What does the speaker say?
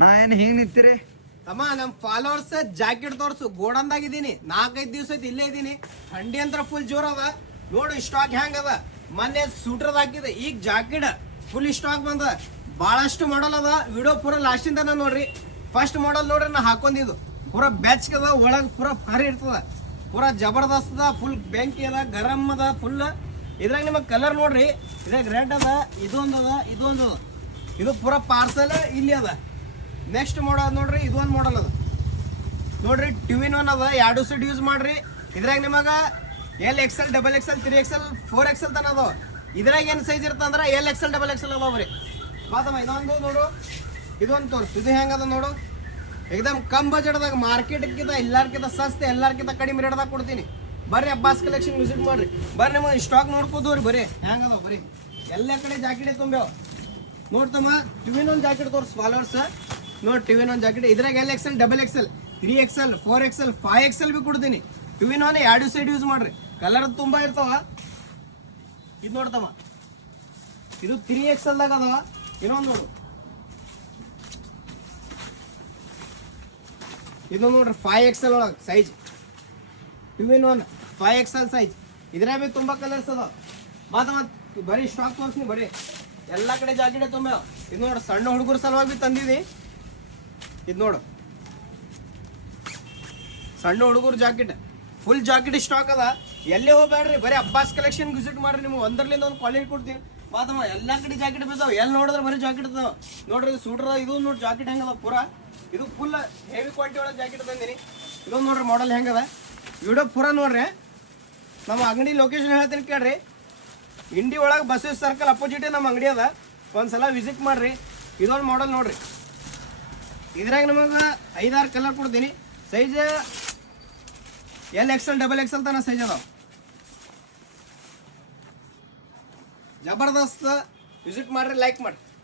ನಾ ಏನು ಹಿಂಗೆ ನಿಂತೀರಿ ತಮ್ಮ ನಮ್ಮ ಫಾಲೋವರ್ಸ್ ಜಾಕೆಟ್ ತೋರ್ಸು ಗೋಡಂದಾಗಿದ್ದೀನಿ 4-5 ದಿವಸ ಇಲ್ಲೇ ಇದ್ದೀನಿ. ಥಂಡಿ ಅಂತ ಫುಲ್ ಜೋರ್ ಅದ ನೋಡು. ಸ್ಟಾಕ್ ಹೆಂಗ್ ಅದ, ಮೊನ್ನೆ ಸೂಟ್ರದ್ ಹಾಕಿದೆ, ಈಗ ಜಾಕೆಟ್ ಫುಲ್ ಸ್ಟಾಕ್ ಬಂದ. ಭಾಳಷ್ಟು ಮಾಡಲ್ ಅದ. ವಿಡಿಯೋ ಪೂರ ಲಾಸ್ಟಿಂದ ನೋಡ್ರಿ. ಫಸ್ಟ್ ಮಾಡಲ್ ನೋಡ್ರಿ ನಾ ಹಾಕೊಂಡಿದ್ದು ಪೂರ ಬೆಚ್ಚಗದ, ಒಳಗೆ ಪೂರ ಭಾರಿ ಇರ್ತದ, ಪೂರ ಜಬರ್ದಸ್ತ್ ಅದ, ಫುಲ್ ಬೆಂಕಿ ಅದ, ಗರಂ ಅದ ಫುಲ್. ಇದ್ರಾಗ ನಿಮಗೆ ಕಲರ್ ನೋಡ್ರಿ, ಇದ್ರಾಗ ರೆಡ್ ಅದ, ಇದೊಂದು ಅದ, ಇದೊಂದು ಅದ. ಇದು ಪೂರ ಪಾರ್ಸಲ್ ಇಲ್ಲಿ ಅದ. ನೆಕ್ಸ್ಟ್ ಮಾಡಲ್ ನೋಡ್ರಿ, ಇದೊಂದು ಮಾಡಲ್ ಅದ ನೋಡ್ರಿ, 2-in-1 ಅದ. 2 ಸೀಟ್ ಯೂಸ್ ಮಾಡ್ರಿ. ಇದ್ರಾಗ ನಿಮಗೆ LXL, XXL, 3XL, 4XL ತನ ಅದಾವ. ಇದ್ರಾಗ ಏನು ಸೈಜ್ ಇರ್ತದೆ ಅಂದ್ರೆ LXL, XXL ಅದಾವ ರೀ. ಮಾತಮ್ಮ ಇದೊಂದು ನೋಡು, ಇದೊಂದು ತೋರಿಸು. ಇದು ಹೆಂಗದ ನೋಡು, ಏಕದಮ್ ಕಮ್ ಬಜೆಟ್ದಾಗ, ಮಾರ್ಕೆಟ್ಗಿಂತ ಎಲ್ಲಾರ್ಕಿಂತ ಸಸ್ತೆ, ಎಲ್ಲಾರ್ಕಿಂತ ಕಡಿಮೆ ರೇಟ್ದಾಗ ಕೊಡ್ತೀನಿ. ಬರ್ರಿ ಅಬ್ಬಾಸ್ ಕಲೆಕ್ಷನ್ ವಿಸಿಟ್ ಮಾಡ್ರಿ. ಬರ್ರಿ ನಿಮಗೆ ಸ್ಟಾಕ್ ನೋಡ್ಕೋದ್ರಿ. ಬರೀ ಹೆಂಗದ ಬರೀ ಎಲ್ಲ ಕಡೆ ಜಾಕೆಟೇ ತುಂಬ್ಯಾವ. ನೋಡ್ತಮ್ಮ 2-in-1 ಜಾಕೆಟ್ ತೋರಿಸ್ ಫಾಲೋವರ್ಸ್. ನೋಡಿ 2-in-1 ಜಾಕೆಟ್. ಇದ್ರಾಗ LXL, XXL, 3XL, 4XL, 5XL B ಕೊಡ್ತೀನಿ. 2-in-1 2 ಸೈಡ್ ಯೂಸ್ ಮಾಡ್ರಿ. ಕಲರ್ ತುಂಬಾ ಇರ್ತಾವ. ಇದು ನೋಡ್ತಮ್ಮ, ಇದು 3XL ದಾಗ ಅದಾವ. ಇನ್ನೊಂದು ನೋಡು, ಇದು ನೋಡ್ರಿ 5XL ಒಳಗೆ ಸೈಜ್. 2-in-1 5XL size. ಇದ್ರಾಗ ಬಿ ತುಂಬಾ ಕಲರ್ಸ್ ಅದಾವ. ಮತ್ತೆ ಬರೀ ಸ್ಟಾಕ್ ತೋರಿಸ್ನಿ. ಬರೀ ಎಲ್ಲ ಕಡೆ ಜಾಕೆಟ್ ತುಂಬ. ಇದು ನೋಡು, ಸಣ್ಣ ಹುಡುಗರ ಸಲುವಾಗಿ ಬಿ ತಂದಿದಿ. ಇದು ನೋಡು, ಸಣ್ಣ ಹುಡುಗರು ಜಾಕೆಟ್, ಫುಲ್ ಜಾಕೆಟ್ ಸ್ಟಾಕ್ ಅದ. ಎಲ್ಲೇ ಹೋಗ್ಬೇಡ್ರಿ, ಬರೀ ಅಬ್ಬಾಸ್ ಕಲೆಕ್ಷನ್ ವಿಸಿಟ್ ಮಾಡ್ರಿ. ನಿಮ್ಗೆ ಒಂದರ್ಲಿಂದ ಒಂದು ಕ್ವಾಲಿಟಿ ಕೊಡ್ತೀನಿ. ಮಾತಮ್ಮ ಎಲ್ಲ ಕಡೆ ಜಾಕೆಟ್ ಬಿದ್ದಾವ. ಎಲ್ಲಿ ನೋಡಿದ್ರೆ ಬರೀ ಜಾಕೆಟ್ ಅದಾವ ನೋಡ್ರಿ. ಇದು ಸೂಟ್ರ, ಇದು ನೋಡಿ ಜಾಕೆಟ್ ಹೆಂಗದ ಪೂರ. ಇದು ಫುಲ್ ಹೆವಿ ಕ್ವಾಲಿಟಿ ಒಳಗೆ ಜಾಕೆಟ್ ತಂದಿನಿ. ಇದೊಂದು ನೋಡ್ರಿ ಮಾಡಲ್ ಹೆಂಗದ. ವಿಡಿಯೋ ಪೂರ ನೋಡ್ರಿ. ನಮ್ಮ ಅಂಗಡಿ ಲೊಕೇಶನ್ ಹೇಳ್ತೀನಿ ಕೇಳ್ರಿ. ಇಂಡಿ ಒಳಗೆ ಬಸವೇಶ್ವರ ಸರ್ಕಲ್ ಅಪೋಸಿಟ್ ನಮ್ಮ ಅಂಗಡಿ ಅದ. ಒಂದ್ಸಲ ವಿಸಿಟ್ ಮಾಡ್ರಿ. ಇದೊಂದು ಮಾಡಲ್ ನೋಡ್ರಿ. ಇದ್ರಾಗ ನಮಗೆ 5-6 ಕಲರ್ ಕೊಡ್ತೀನಿ. ಸೈಜ್ LXL, XXL ತನ ಸೈಜ್ ಅದಾವ. ಜಬರ್ದಸ್ತ್ ವಿಸಿಟ್ ಮಾಡ್ರಿ, ಲೈಕ್ ಮಾಡ್ರಿ.